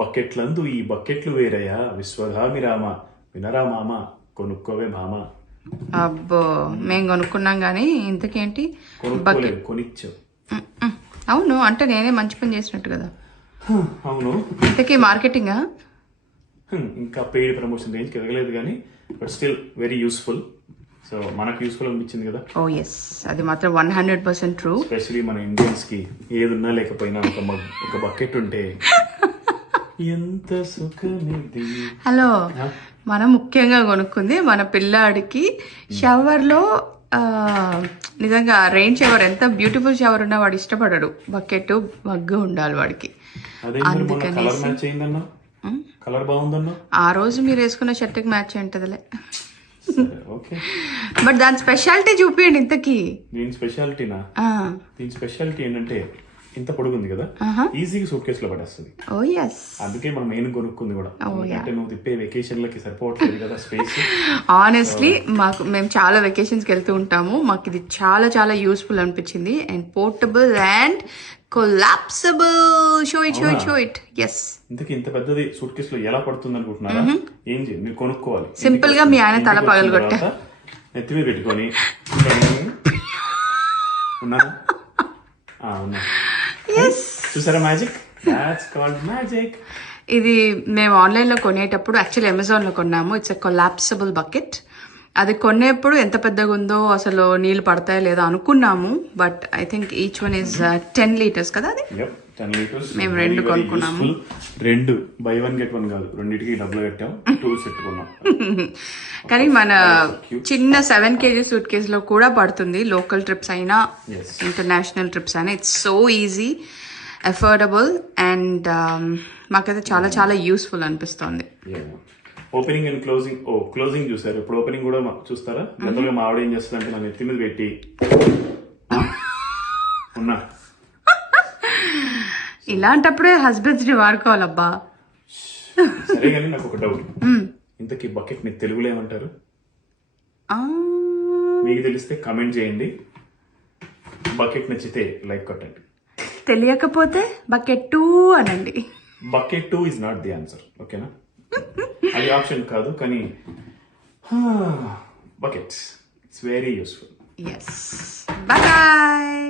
బకెట్లందు ఈ బకెట్లు వేరయ్యా విశ్వధామి రామ వినరా మామ కొనుక్కోవే మామ. అబ్బో మేము కొనుక్కున్నాం కానీ ఇంతకేంటి కొనుక్కోలేదు కొనిచ్చావు. అవును అంటే నేనే మంచి పని చేసినట్టు కదా. అవును ఇంతకీ మార్కెటింగా ఇంకా పెయిడ్ ప్రమోషన్ రేంజ్కి ఎదగలేదు కానీ but still very useful. So మనకు యూస్ఫుల్ అనిపించింది కదా. ఓ ఎస్ అది మాత్రం 100% ట్రూ. ఎస్పెషలీ మన ఇండియన్స్ కి ఏదున్నా లేకపోయినా ఒక బకెట్ ఉంటే ఎంత సుఖమిది. హలో మనం ముఖ్యంగా కొనుక్కుంది మన పిల్లాడికి షవర్లో నిజంగా రెయిన్ షవర్ ఎంత బ్యూటిఫుల్ షవర్ ఉన్నా వాడు ఇష్టపడడు, బకెట్ మగ్గు ఉండాలి వాడికి. అందుకనేసి కలర్ బాగుందన్నా ఆ రోజు మీరు వేసుకున్న షర్ట్కి మ్యాచ్ ఉంటుందిలే. బట్ దాని స్పెషాలిటీ చూపియండి ఇంతకీ. దీని స్పెషాలిటీనా? దీని స్పెషాలిటీ ఏంటంటే ఇంత పొడుగుంది కదా, ఈజీగా సూట్ కేసులో పడేస్తుంది. అందుకే మనం మెయిన్ కొనుక్కుంది కూడా. అంటే నువ్వు తిప్పే వెకేషన్ లకి సరిపోవట్లేదు కదా స్పేస్. ఆనెస్ట్లీ మేము చాలా వెకేషన్స్ కి వెళ్తూ ఉంటాము, మాకు ఇది చాలా చాలా యూస్ఫుల్ అనిపించింది. And portable and collapsible. Show it. Yes ఇంతకీ ఇంత పెద్దది సూట్ కేసులో ఎలా పడుతుంది అనుకుంటున్నారా? ఏం చేయండి, మీరు కొనుక్కోవాలి. సింపుల్ గా మీ ఆయన తల పగలగొట్ట నెత్తి మీద పెట్టుకొని చూసారా మ్యాజిక్. That's called magic. ఇది మేము ఆన్లైన్ లో కొనేటప్పుడు యాక్చువల్లీ అమెజాన్ లో కొన్నాము. It's a collapsible bucket. అది కొనేప్పుడు ఎంత పెద్దగా ఉందో అసలు నీళ్ళు పడతాయో లేదో అనుకున్నాము. But I think each one is 10 liters కదా. అది 10 liters. మేము 2 కొనుక్కున్నాము. 2 బై 1 get 1 కాదు, రెండింటికి డబ్బులు కట్టాం, 2 పెట్టుకున్నాం. కానీ మన చిన్న 7 kg సూట్ కేస్ లో కూడా పడుతుంది. లోకల్ ట్రిప్స్ అయినా ఇంటర్నేషనల్ ట్రిప్స్ అయినా it's so easy, affordable and మాకైతే చాలా చాలా యూస్ఫుల్ అనిపిస్తుంది. Opening and closing. క్లోజింగ్ చూసారు, ఇప్పుడు ఓపెనింగ్ కూడా చూస్తారా? జనరల్గా మా ఆవిడ ఏం చేస్తుందంటే మన ఎత్తి మీద పెట్టి ఉన్నా. ఇలాంటప్పుడే హస్బెండ్స్ ని వాడుకోవాలబ్బా. సరే కానీ నాకు ఒక డౌట్, ఇంతకీ బకెట్ ని తెలుగులో ఏమంటారు? మీకు తెలిస్తే కామెంట్ చేయండి, బకెట్ నచ్చితే లైక్ కొట్టండి, తెలియకపోతే బకెట్ 2 అనండి. Bucket 2 is not the answer, ఓకేనా? అది ఆప్షన్ కాదు, కానీ buckets it's very useful. Yes. Bye.